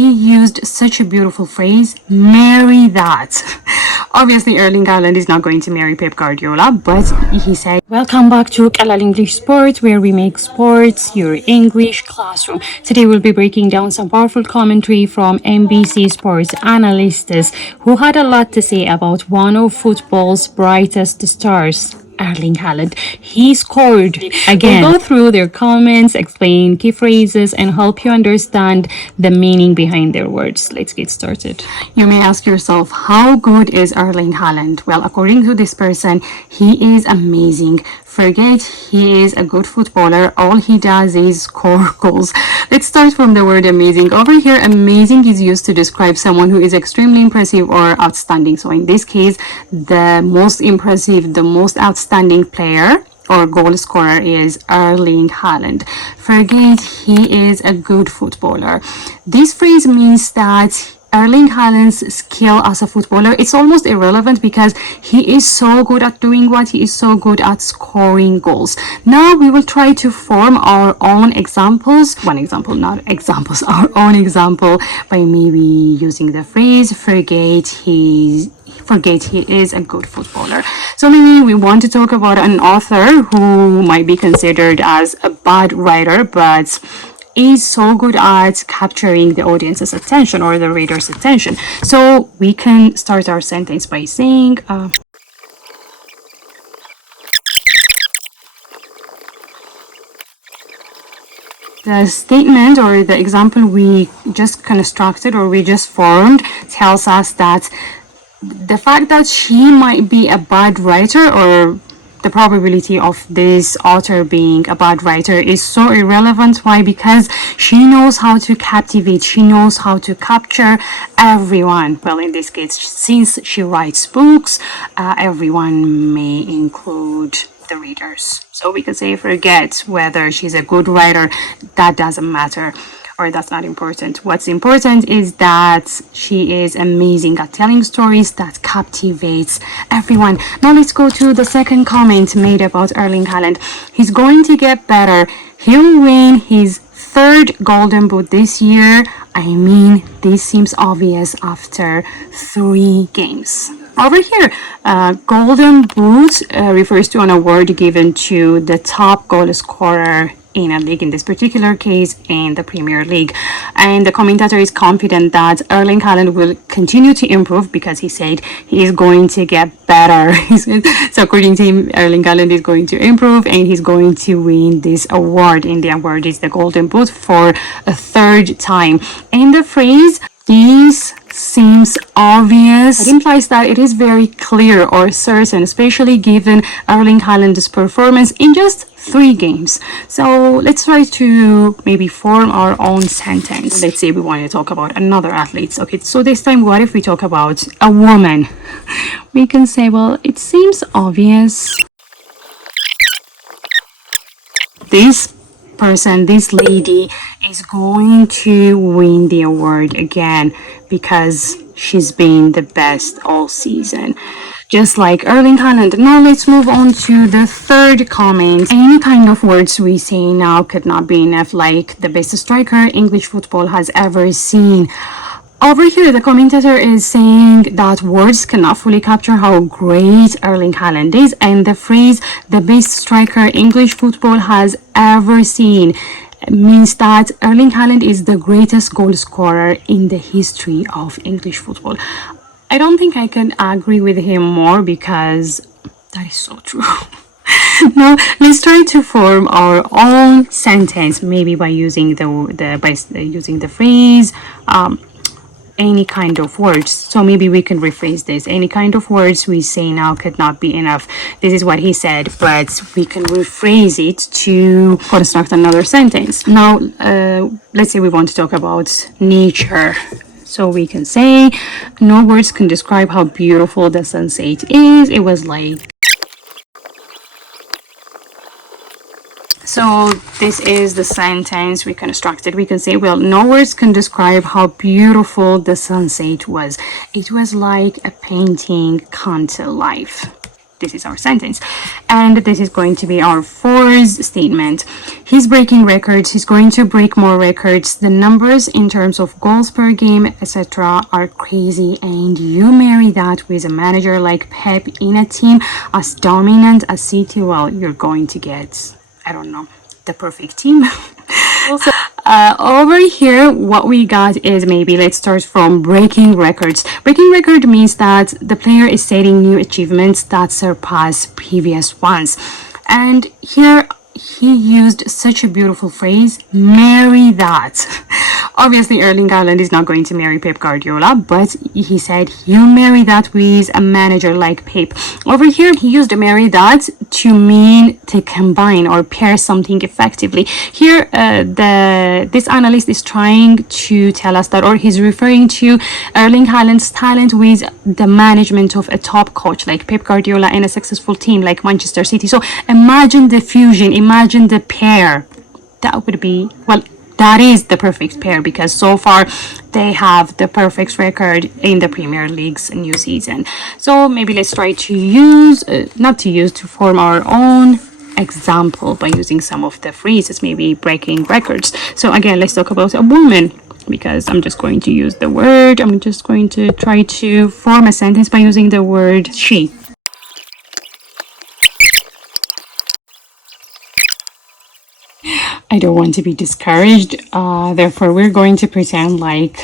he used such a beautiful phrase, marry that. Obviously, Erling Haaland is not going to marry Pep Guardiola, but he said, welcome back to Kalal English Sports, where we make sports your English classroom. Today we'll be breaking down some powerful commentary from NBC sports analysts who had a lot to say about one of football's brightest stars, Erling Haaland. He scored again. We'll go through their comments, explain key phrases, and help you understand the meaning behind their words. Let's get started. You may ask yourself, how good is Erling Haaland? Well, according to this person, he is amazing. Forget he is a good footballer. All he does is score goals. Let's start from the word amazing. Over here, amazing is used to describe someone who is extremely impressive or outstanding. So in this case, the most impressive, the most outstanding player or goal scorer is Erling Haaland. Forget he is a good footballer. This phrase means that Erling Haaland's skill as a footballer, it's almost irrelevant because he is so good at doing what? He is so good at scoring goals. Now we will try to form our own examples. One example, not examples, our own example by maybe using the phrase, forget he is a good footballer. So maybe we want to talk about an author who might be considered as a bad writer, but is so good at capturing the audience's attention or the reader's attention. So we can start our sentence by saying, the statement or the example we just constructed or we just formed tells us that the fact that she might be a bad writer, or the probability of this author being a bad writer, is so irrelevant. Why? Because she knows how to captivate, she knows how to capture everyone. Well, in this case, since she writes books, everyone may include the readers. So we can say, forget whether she's a good writer, that doesn't matter, or that's not important. What's important is that she is amazing at telling stories that captivates everyone. Now let's go to the second comment made about Erling Haaland. He's going to get better. He'll win his third golden boot this year. I mean, this seems obvious after 3 games. Over here, golden boot refers to an award given to the top goal scorer in a league, in this particular case in the Premier League. And the commentator is confident that Erling Haaland will continue to improve because he said he is going to get better. So according to him, Erling Haaland is going to improve and he's going to win this award, and the award is the Golden Boot for a 3rd time. And the phrase, "this seems obvious," it implies that it is very clear or certain, especially given Erling Haaland's performance in just 3 games. So let's try to maybe form our own sentence. Let's say we want to talk about another athlete. Okay, so this time, what if we talk about a woman? We can say, well, it seems obvious this person, this lady, is going to win the award again because she's been the best all season, just like Erling Haaland. Now let's move on to the third comment. Any kind of words we say now could not be enough, like the best striker English football has ever seen. Over here, the commentator is saying that words cannot fully capture how great Erling Haaland is, and the phrase "the best striker English football has ever seen" means that Erling Haaland is the greatest goal scorer in the history of English football. I don't think I can agree with him more because that is so true. Now let's try to form our own sentence, maybe by using the phrase any kind of words. So maybe we can rephrase this. Any kind of words we say now could not be enough. This is what he said, but we can rephrase it to construct another sentence. Now, let's say we want to talk about nature. So we can say, no words can describe how beautiful the sunset is. It was like... So this is the sentence we constructed. We can say, well, no words can describe how beautiful the sunset was. It was like a painting come to life. this is our sentence. And this is going to be our fourth statement. He's breaking records. He's going to break more records. The numbers in terms of goals per game, etc. are crazy. And you marry that with a manager like Pep in a team as dominant as City, well, you're going to get, I don't know, the perfect team. Also, over here, what we got is, maybe let's start from breaking records. Breaking record means that the player is setting new achievements that surpass previous ones. And here he used such a beautiful phrase, marry that. Obviously, Erling Haaland is not going to marry Pep Guardiola, but he said you marry that with a manager like Pep. Over here, he used marry that to mean to combine or pair something effectively. Here, this analyst is trying to tell us that, or he's referring to Erling Haaland's talent with the management of a top coach like Pep Guardiola and a successful team like Manchester City. So imagine the fusion, imagine the pair. That would be, well, that is the perfect pair, because so far they have the perfect record in the Premier League's new season. So maybe let's try to use, to form our own example by using some of the phrases, maybe breaking records. So again, let's talk about a woman, because I'm just going to use the word. I'm just going to try to form a sentence by using the word she. I don't want to be discouraged, therefore we're going to pretend like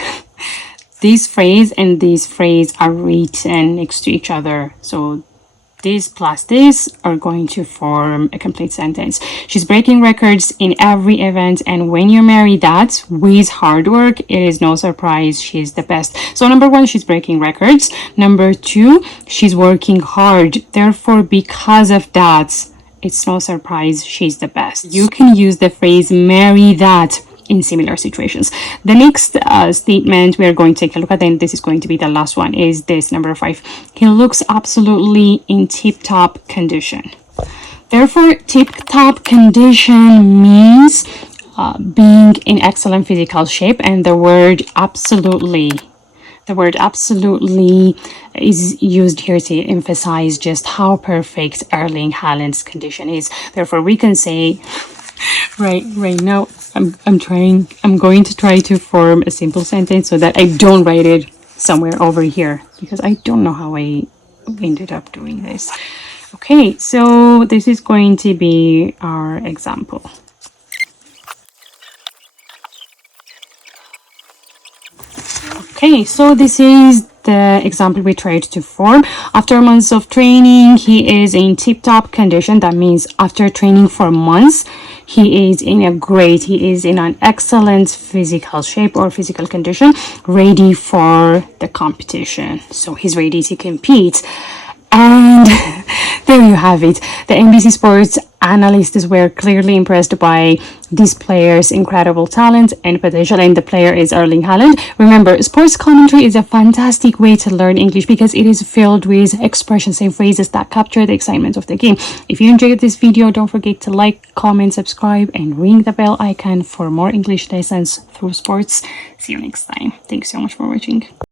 this phrase and this phrase are written next to each other. So this plus this are going to form a complete sentence. She's breaking records in every event, and when you marry that with hard work, it is no surprise she's the best. So number one, she's breaking records. Number two, she's working hard. Therefore, because of that, it's no surprise she's the best. You can use the phrase marry that in similar situations. The next statement we are going to take a look at, and this is going to be the last one, is this, number 5. He looks absolutely in tip-top condition. Therefore, tip-top condition means being in excellent physical shape, and the word absolutely is used here to emphasize just how perfect Erling Haaland's condition is. Therefore, we can say, right now, I'm going to try to form a simple sentence so that I don't write it somewhere over here, because I don't know how I ended up doing this. Okay, so this is going to be our example. Okay, so this is the example we tried to form. After months of training, he is in tip-top condition. That means after training for months, he is in an excellent physical shape or physical condition, ready for the competition. So he's ready to compete. And there you have it. The NBC Sports analysts were clearly impressed by this player's incredible talent and potential, and the player is Erling Haaland. Remember, sports commentary is a fantastic way to learn English because it is filled with expressions and phrases that capture the excitement of the game. If you enjoyed this video, don't forget to like, comment, subscribe, and ring the bell icon for more English lessons through sports. See you next time. Thanks so much for watching.